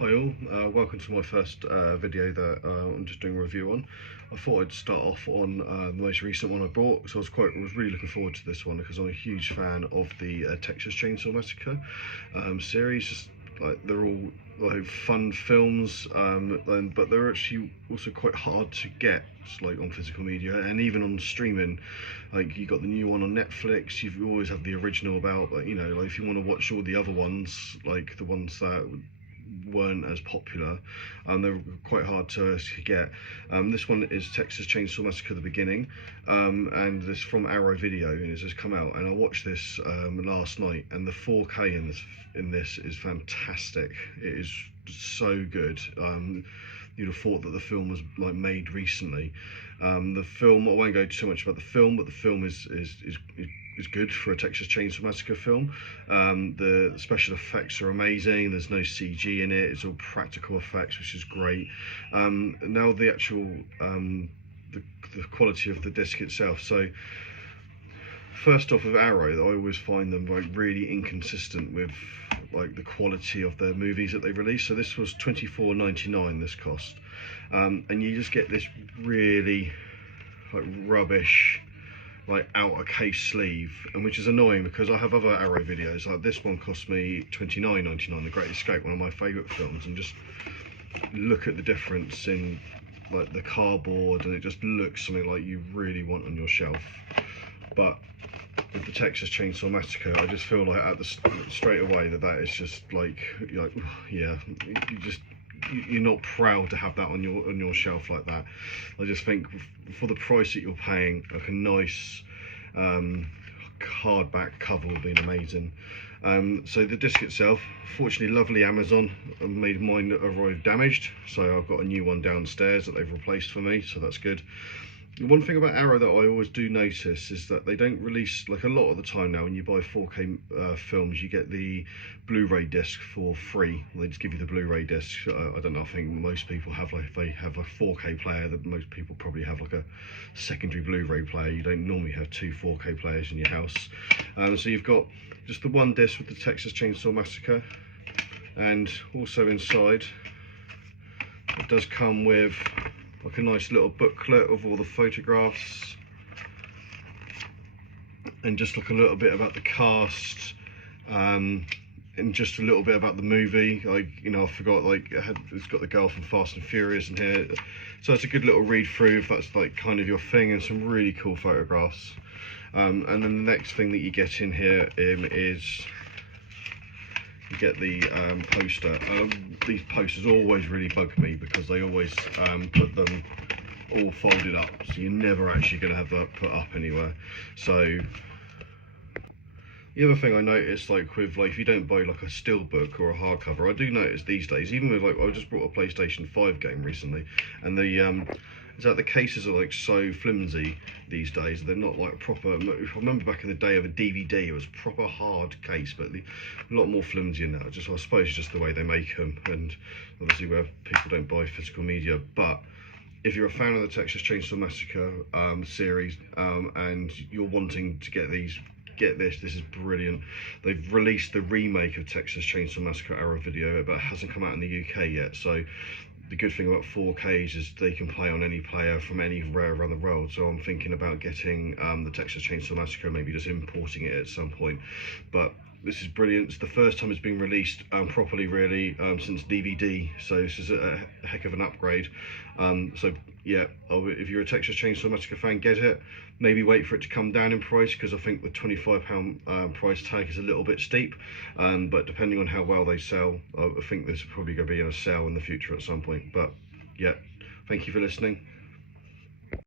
Hi all, welcome to my first video that I'm just doing a review on. I thought I'd start off on the most recent one I bought, so I was really looking forward to this one because I'm a huge fan of the Texas Chainsaw Massacre series. Just like they're all like fun films, but they're actually also quite hard to get, like on physical media and even on streaming. Like you got the new one on Netflix. You always have the original about, but like if you want to watch all the other ones, like the ones that weren't as popular, they were quite hard to get. This one is Texas Chainsaw Massacre: The Beginning, and this from Arrow Video, and it's just come out. And I watched this last night, and the 4K in this is fantastic. It is so good. You'd have thought that the film was like made recently. The film, I won't go too much about the film, but the film is good for a Texas Chainsaw Massacre film. The special effects are amazing. There's no CG in it. It's all practical effects, which is great. Now the actual the quality of the disc itself. So first off, with Arrow, I always find them like really inconsistent with like the quality of their movies that they release. So this was $24.99 this cost, and you just get this really like rubbish like outer case sleeve, and which is annoying because I have other Arrow videos. Like this one cost me $29.99, The Great Escape, one of my favourite films, and just look at the difference in like the cardboard, and it just looks something like you really want on your shelf. But with the Texas Chainsaw Massacre, I just feel like straight away that is just like yeah, you're not proud to have that on your shelf like that. I just think for the price that you're paying, like a nice hardback cover would be amazing. So the disc itself, fortunately, lovely Amazon made mine arrive damaged, so I've got a new one downstairs that they've replaced for me, so that's good. One thing about Arrow that I always do notice is that they don't release, like a lot of the time now when you buy 4K films, you get the Blu-ray disc for free. They just give you the Blu-ray disc. I don't know, I think most people have, like, if they have a 4K player, that most people probably have like a secondary Blu-ray player. You don't normally have two 4K players in your house. So you've got just the one disc with the Texas Chainsaw Massacre, and also inside it does come with like a nice little booklet of all the photographs, and just like a little bit about the cast, and just a little bit about the movie. Like, I forgot, like it's got the girl from Fast and Furious in here, so it's a good little read through if that's like kind of your thing, and some really cool photographs. And then the next thing that you get in here is you get the poster. These posters always really bug me because they always put them all folded up, so you're never actually going to have that put up anywhere. So the other thing I noticed, like with if you don't buy like a steelbook or a hardcover, I do notice these days, even with I just bought a PlayStation 5 game recently, and the cases are like so flimsy these days. They're not like proper. I remember back in the day of a DVD, it was a proper hard case, but a lot more flimsy now. I suppose it's just the way they make them, and obviously where people don't buy physical media. But if you're a fan of the Texas Chainsaw Massacre series, and you're wanting to get these, this is brilliant. They've released the remake of Texas Chainsaw Massacre Arrow Video, but it hasn't come out in the UK yet. So the good thing about 4Ks is they can play on any player from anywhere around the world. So I'm thinking about getting the Texas Chainsaw Massacre, maybe just importing it at some point. But this is brilliant. It's the first time it's been released properly, really, since DVD. So this is a heck of an upgrade. So yeah, if you're a Texas Chainsaw Massacre fan, get it. Maybe wait for it to come down in price, because I think the £25 price tag is a little bit steep. But depending on how well they sell, I think this is probably going to be in a sale in the future at some point. But yeah, thank you for listening.